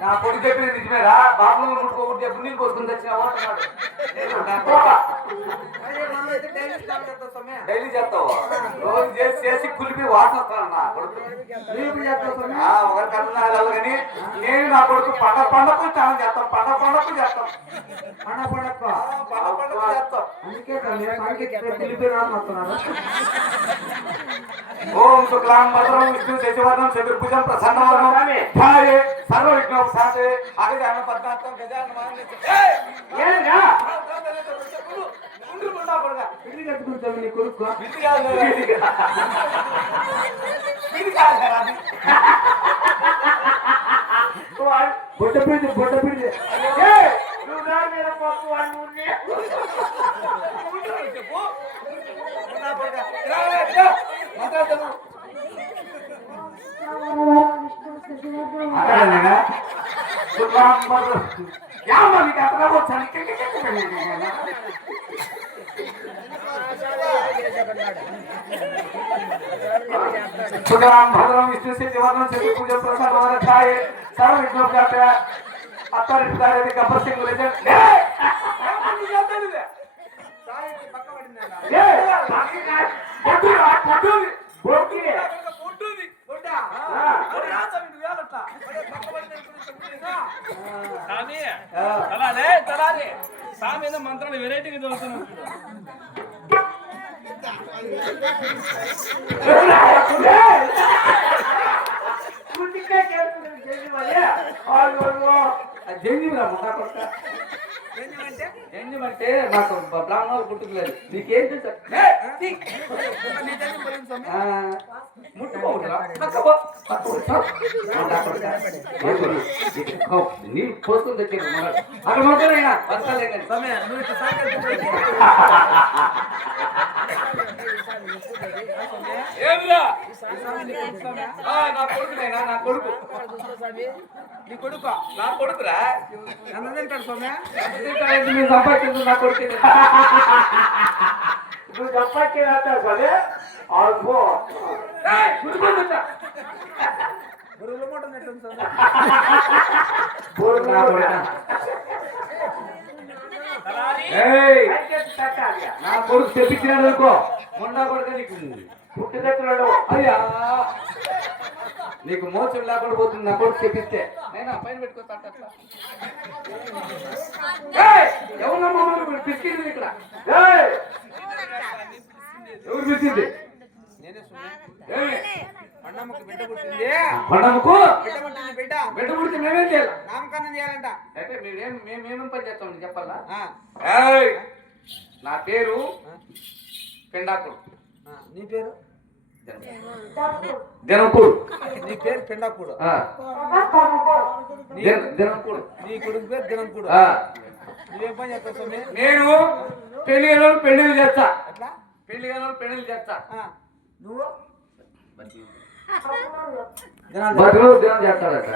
నా పొడి చెప్పిన నిజమేరా బాబులు ముట్టుకోకూడదు ఎప్పుడు నీళ్ళు పోసుకుని తెచ్చినావు డైలీ చేస్తావు రోజు చేసి చేసి కులిపి వాసన వస్తాను నా కొడుకు ఒకరికి అర్థం కానీ నేను నా కొడుకు పండగకు చాలా చేస్తాం పండగకు చేస్తాం పండగ చేస్తాం అందుకే వస్తున్నాను ఓం శుక్లాం భద్రం విష్ణు శశివర్ణం చతుర్భుజం ప్రసన్నవదనం ధ్యాయే సర్వ విఘ్నోపశాంతయే అగజాన పద్మార్థం గజాన బొట్ట పిడి సుఖరాం భద్రం విష్ణు శివర్ణం చతుర్భుజ ప్రసన్నవదనాయ సర్వ విఘ్నోపశాంతయ అత్తారింటి దారేది గబ్బర్ సింగ్ లెజెండ్ సామి మంత్రాలు వెరైటీగా చదువుతున్నాం అంటే నాకు బ్రాహ్మణాలు పుట్టుకులేదు నీకేం నీళ్ళు పోసుకుని తెచ్చాను అక్కడ మొదలైనా నా కొడుకునేనా నా కొడుకు నీ కొడుకు నా కొడుకురా తింటాడు స్వామి మీరు సంపాదించు నా కొడుకు నువ్వు సంపాదించావు స్వామి నా కొడుకు తెప్పించినాడు అనుకో మొండా కొడుకు నీకు పుట్టినట్టున్నాడు అయ్యా నీకు మోసం లేకుండా పోతుంది నా కొడుకు తెప్పిస్తే నేను పైన పెట్టుకోతా ఎవరమ్మా పిసికింది ఇక్కడ ఎవరు పిసికింది పండమ్మకు బిడ్డ పుడితే మేమేం చేయాలి నామకరణం చేయాలంట అయితే మేమేం పని చేస్తాం చెప్పాలా నా పేరు పెండాకుడు నీ పేరు జనంకూడు నీ పేరు పెండాకుడు జనంకూడు నీ కొడుకు పేరు జనంకూడు నువ్వేం పని చేస్తావు నేను పెళ్లి చేస్తా పెళ్లి చేస్తా నువ్వు బతులు దినం చేస్తాడట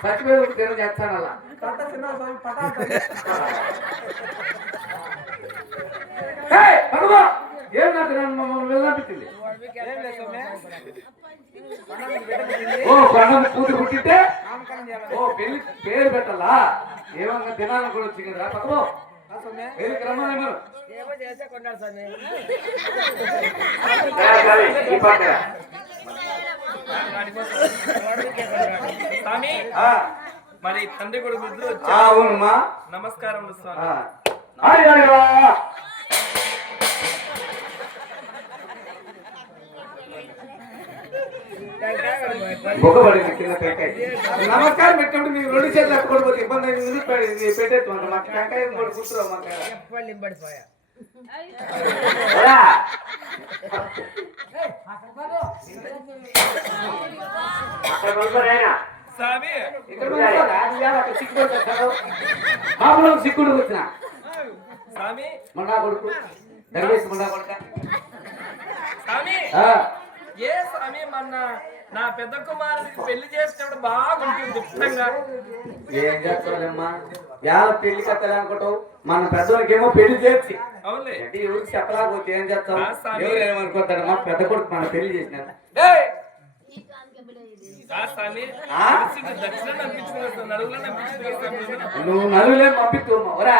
చచ్చిపోయేది దినం చేస్తాను అలా ఏం నా దినాన్ని మమ్మల్ని వెళ్ళనిపించింది ఓ పండుగ పూర్తి పుట్టితే ఓ పెళ్లి పేరు పెట్టాలా ఏమన్నా దినాలను కూడా వచ్చింది కదా పక్కలో రమ్మన్నారు మరి తండ్రి కొడుకు ఇద్దరు అవునమ్మా నమస్కారం నమస్కారం పెట్టండి మీరు రెండు చేతులు ఎత్తుకోకపోతే ఇబ్బంది పెట్టేస్తాం మాకు టెంకాయ కూర్చురావు మాకు బాబులో సిక్కుడు వచ్చిన మొండా కొడుకు దర్వేసి మొండా కొడుక ఏ స్వామి మొన్న నా పెద్ద కుమారుడికి పెళ్లి చేసినప్పుడు బాగుంటుంది దిట్టంగా. ఏం చేస్తావమ్మా ఎలా పెళ్లి కట్టాలి అనుకుంటావు మన పెద్దోళ్ళకి ఏమో పెళ్లి చేసి అవునులే. అంటే ఎవరికి చెప్పలేకపోతే ఏం చేస్తావు ఆ స్వామి. ఎవరు ఏమనుకుంటారమ్మా పెద్ద కొడుకు మన పెళ్లి చేసిన స్వామి ఆ? దక్షిణ అనిపించుకుని నడువులో అనిపించుకుని నువ్వు నలుగులే పంపిస్తావు ఒరా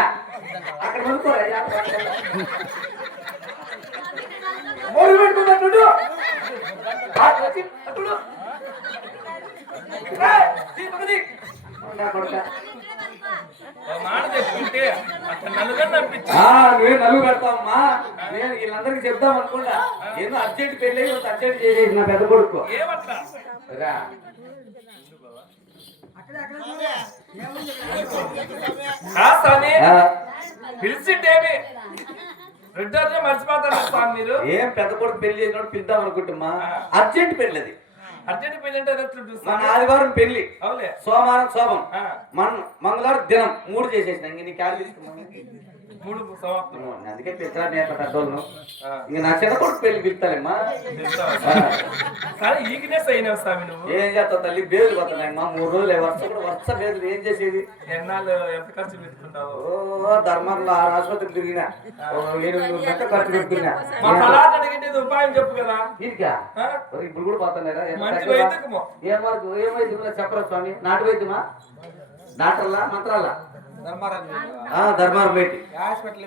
అక్కడ కొనుక్కోరా మూడు పెట్టుకున్నట్టు మాట చెప్పుకుంటే అక్కడ నలుగురు అనిపించు. నువ్వే నలుగు పెడతావమ్మా నేను వీళ్ళందరికీ చెప్దాం అనుకుంటా ఏదో అర్జెంట్ పెళ్ళి అర్జెంట్ చేసేసి నా పెద్ద కొడుకు ఏమట్లా రా స్వామి పిలిచింటేమి రెడ్డి మర్చిపోతారు స్వామి మీరు. ఏం పెద్ద కొడుకు పెళ్లి చేసినప్పుడు పిలుద్దాం అనుకుంటుమ్మా అర్జెంట్ పెళ్లి అది అర్జెంట్ పెళ్లి అంటే మన ఆదివారం పెళ్లి అవులే సోమవారం శోభం ఆ. మంగళవారం దినం 3 చేసేసిన ఇంక నీకు యాడ్ మూడు సమాప్తం. అందుకే పిలుస్తాను నేను పెద్దోళ్ళను ఆ. ఇంక నా చిన్న కొడుకు పెళ్లి పిలుస్తాలేమ్మా కానీ ఈగినెస్ అయినావు స్వామి నువ్వు. ఏం చేస్తావు తల్లి బేలు పోతున్నాయమ్మా 3 రోజులు వర్ష బేలు ఏం చేసేది ఎన్నాళ్ళు ఎంత ఖర్చు పెట్టుకుంటావు. ఓ ధర్మంలో 6 ఆసుపత్రులు తిరిగినా 800 గంట ఖర్చు పెట్టుకున్నా మా పొలాన్ని అడిగింది ఉపాయం చెప్పు కదా. ఇదిగా ఆ? ఇప్పుడు కూడా పోతున్నారా మంచి వైద్యకము. ఏం వరకు ఏం వైద్యం చెప్పరా స్వామి నాటు వైద్యమా డాక్టర్లా మంత్రాలా ధర్మారం పెట్టి 6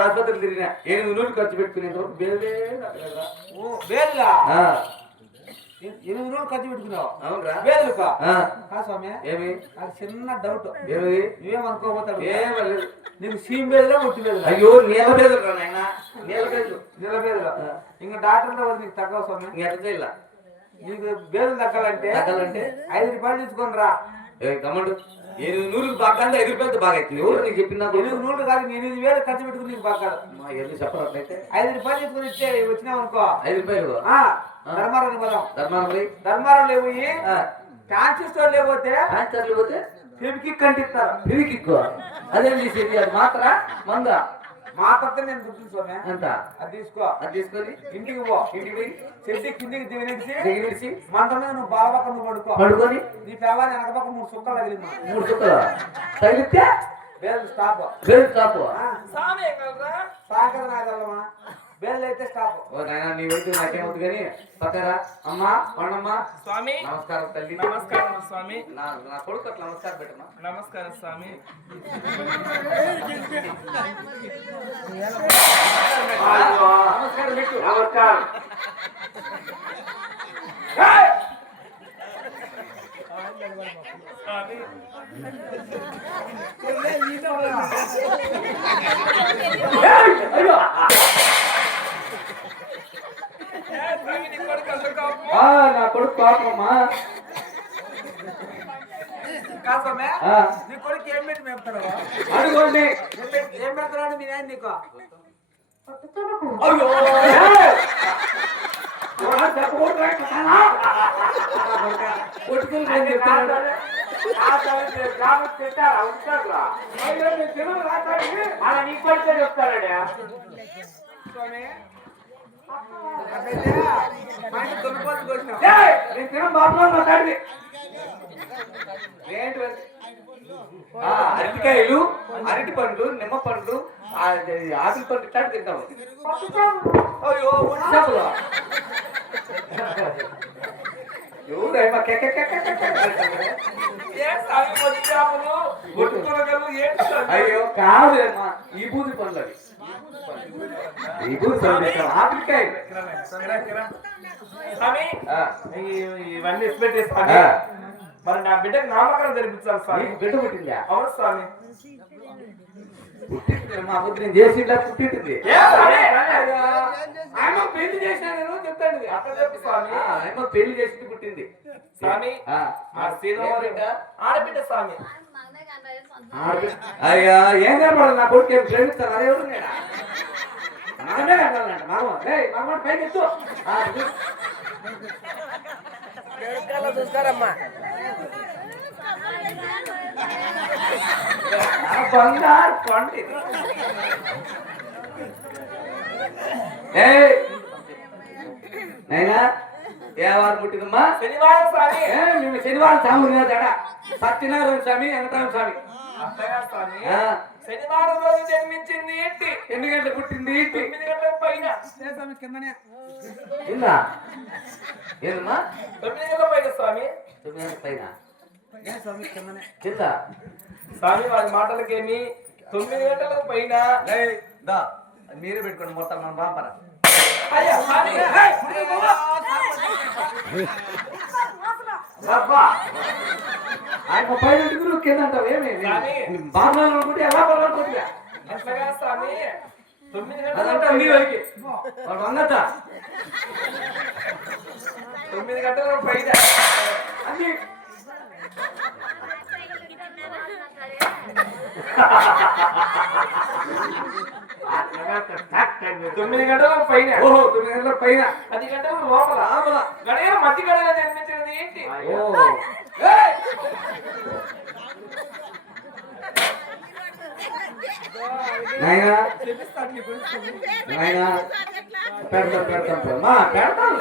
ఆసుపత్రులు తిరిగినా 800 ఖర్చు పెట్టుకునేంత వరకు బేలే బేలుగా ఆ. 8 రోజులు ఖర్చు పెట్టుకున్నావు అవునరా బేలుకా ఆ. స్వామి ఏమి నాకు చిన్న డౌట్ ఏమి నువ్వేమనుకోపోతాడు ఏం లేదు నీకు సీమ్ బేలుగా ఒట్టి బేలుగా అయ్యో నీళ్ళ బేదలు రా నాయన నీళ్ళ బేదలు నిల బేలుగా ఇంకా డాక్టర్ నీకు తగ్గవు స్వామి ఎట్లా చేయాల నీకు బేలు తగ్గాలంటే తగ్గాలంటే 5 రూపాయలు తీసుకొని రా గమ్మండు 800 బాగా 5 రూపాయలతో బాగా అవుతుంది ఎవరు నీకు చెప్పినా 800 కాదు 8,000 ఖర్చు పెట్టుకుని నీకు బాగా ఎందుకు చెప్పరట్లయితే 5 రూపాయలు తీసుకొని ఇచ్చే వచ్చినావు అనుకో 5 రూపాయలు ధర్మారాన్ని పోదాం ధర్మారం పోయి ధర్మారాలు పోయి ఫ్యాన్సీ స్టోర్ లేకపోతే హాస్పిటల్ పోతే ఫెవికిక్ కంటిస్తారు పివికిక్కు అదేం చేసేది అది మాత్ర మంద మా కొత్త నేను గుర్తు స్వామి ఎంత అది తీసుకో అది తీసుకొని ఇంటికి పో ఇంటికి పోయి చెట్టు కిందికి దిగనిచ్చి దిగిసి మంట మీద నువ్వు బాలపక్క నువ్వు పడుకో పడుకొని నీ పిల్లవాడిని వెనకపక్క 3 సుక్కలు తగిలింది 3 చుక్కలు తగిలితే బేలు స్టాప్ వేలు కాపు స్వామి ఏం కాదురా? సాయంకాలం నాగలమా బేలు అయితే స్టాప్ ఓ నాయన నీ వైద్యం నాకేమవుతుంది కానీ పక్కరా అమ్మా పండమ్మా స్వామి నమస్కారం తల్లి నమస్కారం స్వామి. నా కొడుకు అట్లా నమస్కారం పెట్టమ్మా నమస్కారం స్వామి. నమస్కారం పెట్టు నమస్కారం స్వామి అయ్యో స్వామి నీ కొడుకు అంత కోపం. నా కొడుకు పాపమ్మా కాదు స్వామి నీ కొడుకు ఏం పెట్టి మేపుతాడు అడుగోండి ఏం పెడతాడు మీ నాయన నీకు అయ్యో స్వామి అట్లయితే మా ఇంటి దొరికిపోతుంది వచ్చినావు నేను తిన బాబు మాట్లాడి ఏంటి అరటికాయలు అరటి పండ్లు నిమ్మ పండ్లు ఆపిల్ పండు ఇట్లాంటి తింటాము అయ్యో చేపలు ఎవరేమా ఏం స్వామి వచ్చి చేపలు కొట్టుకోగలరు ఏంటి స్వామి? అయ్యో కాదులేమ్మా ఈ బూది పండ్లు అవి ఈ బూది పండ్లు ఆపిల్కాయలు స్వామి ఆ. ఇవన్నీ ఇచ్చిపెట్టే స్వామి. ఆ. మరి నా బిడ్డకి నామకరణం జరిపించాలి స్వామి. నీకు బిడ్డ పుట్టిందా అవును స్వామి. పుట్టింది అభివృద్ధి నేను చేసిందా పుట్టింది ఏ స్వామి? ఆయన పెళ్లి చేసినా నేను చెప్తాను అట్లా చెప్పు స్వామి. ఏమో పెళ్లి చేసింది పుట్టింది స్వామి ఆ. మా శ్రీరామ ఆడబిడ్డ స్వామి. అయ్యా ఏం కనపడదు నా కొడుకు ఏం ప్రేమిస్తాను అదే ఎవరు నేనా మనమే కట్టాలంట మామ మామ పైకి ఎత్తు చూస్తారమ్మా బంగారు పండి నైనా ఏ వారం పుట్టిందమ్మా? శనివారం స్వామి. మేము శనివారం స్వామి తేడా సత్యనారాయణ స్వామి వెంకటరామ స్వామి. అత్తయ్య స్వామి ఆ, శనివారం రోజు జన్మించింది ఏంటి? ఎన్ని గంటలకు పుట్టింది? 9 గంటల పైన. ఇందా ఏందమ్మా? 9 గంటల పైన స్వామి. 9 గంటల పైన కింద. స్వామి వాడి మాటలకేమి 9 గంటలకు పైన. దా మీరే పెట్టుకోండి మొత్తం మనం బాపరా. అయ్యా స్వామి. ఆయన 30 డిగ్రీలు కింద అంటావు ఏమి బాగా అనుకుంటే ఎలా పడాలనుకుంటున్నా అట్లాగా స్వామి 9 అదంతా గంటల నీ వరకు వాడు వంగట 9 గంటల పైన. అన్ని 9 గంటల పైన. ఓహో 9 గంటల పైన 10 గంటల లోపల. గడియారం మధ్య గడియలో జన్మించినది ఏంటి? ఓ ఏయ్! నాయనా నాయనా పెడతాం మా పెడతాం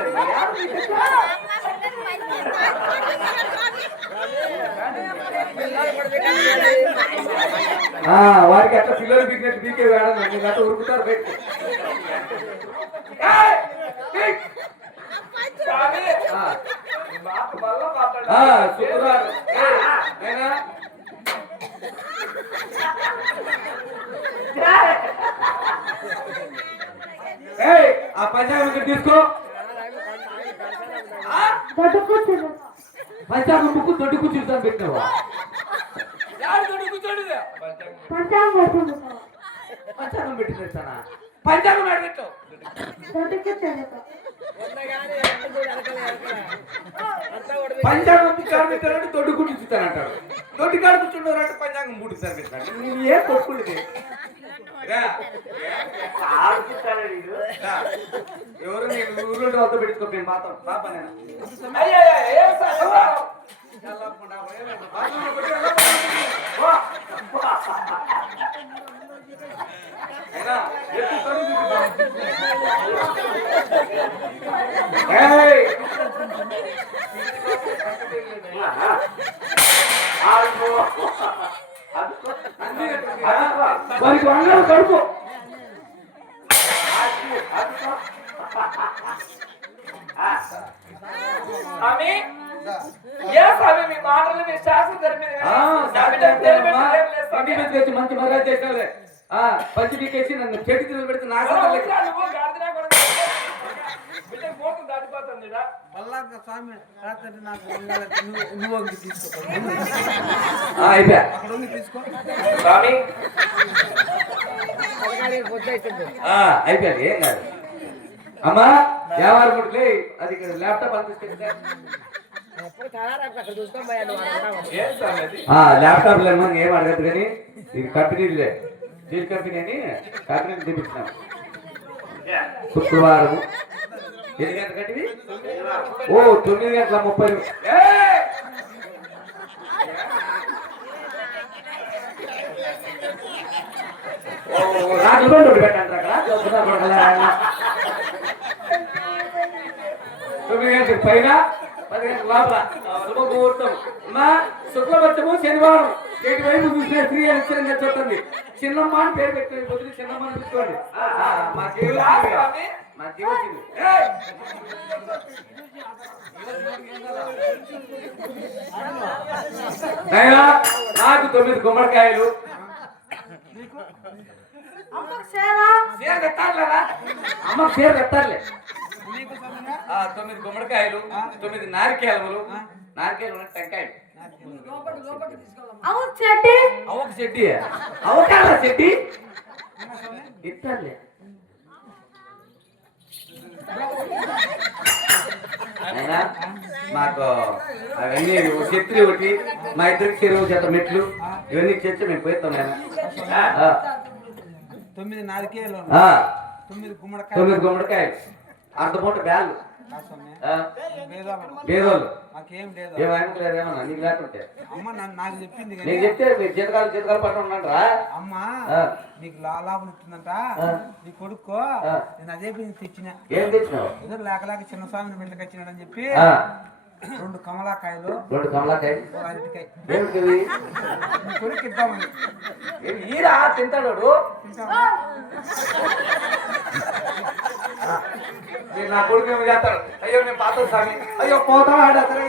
వారికి అట్లా పిల్లలు బిగినట్టు బీకే వేయడం మీరు అట్లా ఉరుకుతారు బయటకు. స్వామి మాట వల్ల శుక్రవారం నాయనా ఆ పంచాంగం తీసుకో. పంచాంగం ముక్కు దొడ్డు కూర్చుంటాను పెట్టినావా? పంచాంగం పెట్టినా పంచాంగం అడగట్టు పంచాంగం పిచ్చారు పెట్టారంటే దొడ్డు కూర్చుంటానంటాడు. దొడ్డి కాడ కూర్చుంటారంటే పంచాంగం మూడుసారి పెట్టాడు. నువ్వు ఏ కొట్టుకుంటుంది ఎవరు నేను ఊళ్ళో వాళ్ళతో పెట్టుకోపోయి మాత్రం పాప నేను వారికి వంగలు కడుపు స్వామి ఏ స్వామి మీ మాటలు మీ శాస్త్రం జరిపింది మంచి మర్యాద చేసినలే పంచి పీకేసి నన్ను చెట్టు తిరిగి పెడితే నాకు దాటిపోతుంది అయిపోయా స్వామి అయిపోయాది ఏం కాదు అమ్మా వ్యాపారం కొట్టులే అది ల్యాప్టాప్ అందిస్తే ల్యాప్టాప్ లేదు మనం ఏం అడగదు కానీ ఇది కంపెనీలే స్టీల్ కంపెనీ అని కంపెనీని చూపించినాం. శుక్రవారం ఎన్ని గంటల కట్టివి? ఓ 9:30. రాత్రి రెండు పెట్టండి అక్కడ 9 గంటలకు పైన 10 గంటల లోపల శుభముహూర్తం. అమ్మా శుక్లపక్షము శనివారం ఏటి వైపు చూసిన స్త్రీ అక్షరంగా చూడండి. చిన్నమ్మ అని పేరు పెట్టుకోండి. పొద్దున చిన్నమ్మ అని పెట్టుకోండి. మా జీవచ్చింది నాకు 9 గుమ్మడికాయలు అమ్మకు చీర పెట్టాలే. 9 గుమ్మడికాయలు 9 నారికేలములు నారికేలు టెంకాయలు అవక చెట్టి అవకాల చెట్టి ఇస్తాలే. అయినా మాకు అవన్నీ చెత్రి ఒకటి మా ఇద్దరికి చెరువు చేత మెట్లు ఇవన్నీ చేస్తే మేము పోతాం. నేను 9 నారికేలు 9 గుమ్మడికాయలు అర్ధ మూట బ్యాలు కాసమ్మే. ఆ, పేదవాళ్ళం. పేదోళ్ళు మాకేం లేదు. ఏం ఆయనలేదు ఏమన్నా నీకు లేకుంటే అమ్మ నాకు చెప్పింది నేను కానీ చెప్తే మీరు జీతకాలు పట్టు ఉన్నారా అమ్మ ఆ. నీకు లాభం ఇస్తుందంట ఆ. నీ కొడుకో ఆ. నేను అదే పని తెచ్చిన ఏం తెచ్చినావు ఏదో లేక చిన్న స్వామిని బిడ్డకి వచ్చినాడని చెప్పి ఆ, 2 కమలాకాయలు 2 కమలాకాయ 1 అరటికాయ ఏమిటివి నీ కొడుకు ఇద్దామని. ఈరా తింటాడు తింటావా? మీరు నా కొడుకు ఏమి చేస్తాడు అయ్యో నేను పాత స్వామి అయ్యో పోతా ఆడతారు